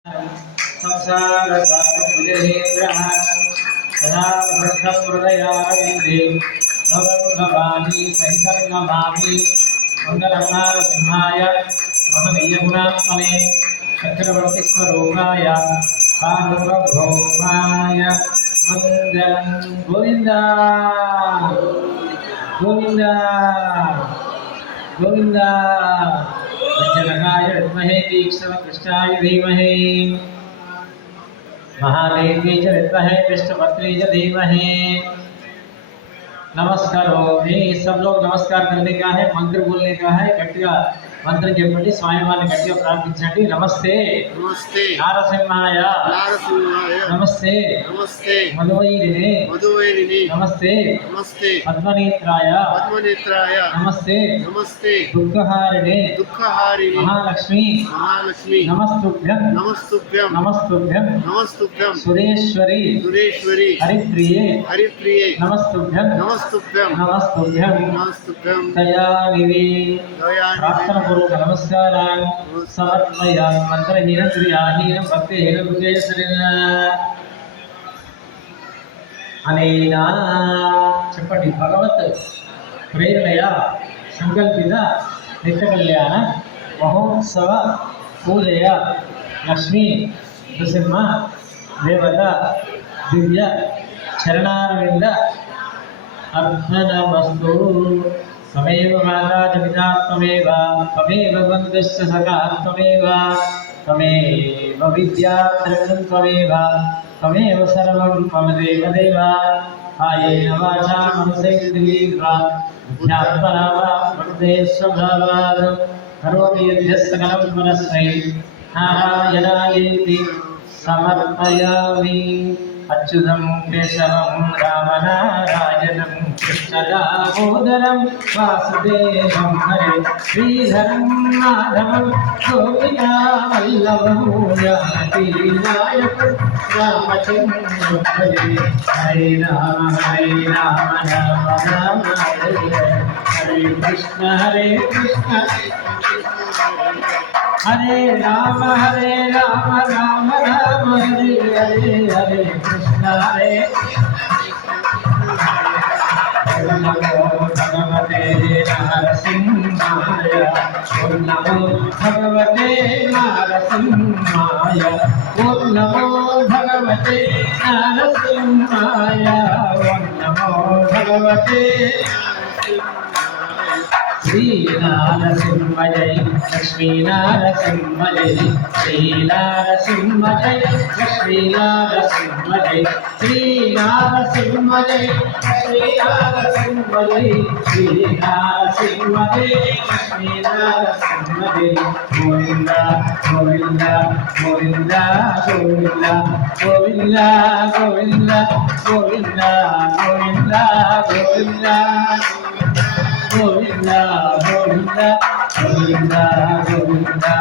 संसारसारभुजहेन्द्रः सदा हृदयारविन्दे भवभवानी सहितं नमामि मङ्गलकारसिंहाय महनीयगुणात्मने चक्रवर्तिस्वरूपाय सार्वभौमाय मङ्गलं गोविन्द गोविन्द गोविन्द वज्रनगाय विद्महे तीक्ष्णकृष्णाय धीमहि महादेवी च विद्महे विष्णुपत्नी च धीमहि। नमस्कारोमि। सब लोग नमस्कार करने का है, मंत्र बोलने का है। गट्टिगा मंत्र చెప్పండి, స్వామివారిని గట్టిగా ప్రార్థించండి। నమస్తే నమస్తే నారసింహాయ నారసింహాయ నమస్తే నమస్తే మధువైరిణే మధువైరిణి నమస్తే నమస్తే పద్మనేత్రాయ పద్మనేత్రాయ నమస్తే నమస్తే దుఃఖహారిణే దుఃఖహారిణి మహాలక్ష్మి మహాలక్ష్మి నమస్తుభ్యం నమస్తుభ్యం నమస్తుభ్యం నమస్తుభ్యం సురేశ్వరి సురేశ్వరి హరిప్రియే హరిప్రియే నమస్తుభ్యం నమస్తుభ్యం నమస్తుభ్యం నమస్తుభ్యం దయానిధి దయానిధి ప్రార్థనపూర్వక నమస్కారాన్ని సమర్పయామి। మంత్రహీన క్రియాహీన భక్తిహీన హృదయశరీర అనేనా చెప్పండి। భగవత్ ప్రేరణయ సంకల్పిత నిత్య కళ్యాణ మహోత్సవ పూజయ లక్ష్మీ నృసింహ దేవత దివ్య చరణారవింద అర్ధనమస్తు। त्वमेव माता च पिता त्वमेव त्वमेव बन्धुश्च सखा त्वमेव त्वमेव विद्या सर्वं त्वमेव त्वमेव सर्वं मम देवदेव। कायेन वाचा मनसेन्द्रियैर्वा बुद्ध्यात्मना वा प्रकृते स्वभावात् करोमि यद्यत् सकलं परस्मै नारायणायेति समर्पयामि। अच्युतं केशवं रामनारायणं कृष्णदामोदरं वासुदेवं हरे श्रीधरं माधवं गोविन्दा वल्लभं जानकीनायकं रामचन्द्रं भजे। हरे राम राम राम हरे हरे कृष्ण हरे राम राम राम हरे हरे हरे कृष्ण हरे। नमो भगवते नारसिंहाय नमो भगवते नारसिंहाय नमो भगवते नारसिंहाय नमो भगवते श्री नारसिंह जय लक्ष्मी नारसिंह जय श्री नारसिंह जय लक्ष्मी नारसिंह जय श्री नारसिंह जय श्री नारसिंह जय श्री नारसिंह जय लक्ष्मी नारसिंह जय। गोविंद गोविंद गोविंद गोविंद गोविंद गोविंद गोविंद गोविंद गोविंद गोविंदा गोविंदा गोविंदा गोविंदा गोविंदा।